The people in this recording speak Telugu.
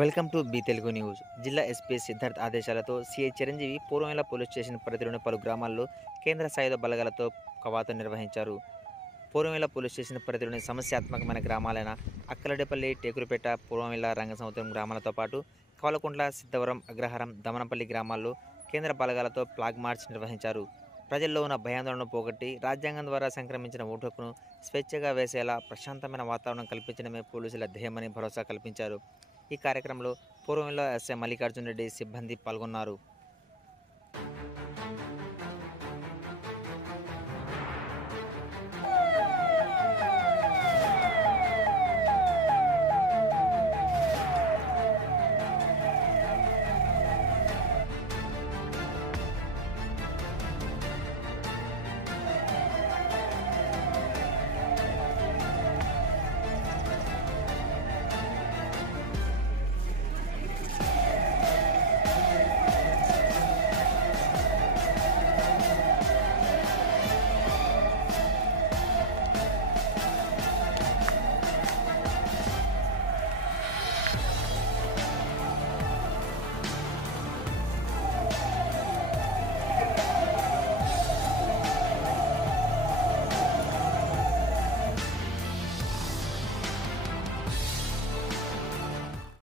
Welcome to be Telugu news. జిల్లా ఎస్పీ సిద్ధార్థ్ ఆదేశాలతో సీఐ చిరంజీవి పూర్వంల పోలీస్ స్టేషన్ పరిధిలోని పలు గ్రామాల్లో కేంద్ర సాయుధ బలగాలతో కవాతు నిర్వహించారు. పూర్వంల పోలీస్ స్టేషన్ పరిధిలోని సమస్యాత్మకమైన గ్రామాలైన అక్కలడేపల్లి, టేకురుపేట, పూర్వంల రంగసముద్రం గ్రామాలతో పాటు కవలకుంట్ల, సిద్ధవరం, అగ్రహారం, దమనంపల్లి గ్రామాల్లో కేంద్ర బలగాలతో ఫ్లాగ్ మార్చ్ నిర్వహించారు. ప్రజల్లో ఉన్న భయాందోళనను పోగొట్టి రాజ్యాంగం ద్వారా సంక్రమించిన ఓటు హక్కును స్వేచ్ఛగా వేసేలా ప్రశాంతమైన వాతావరణం కల్పించడమే పోలీసుల ధ్యేయమని భరోసా కల్పించారు. ఈ కార్యక్రమంలో పూర్వంలో ఎస్ఐ మల్లికార్జున రెడ్డి సిబ్బంది పాల్గొన్నారు.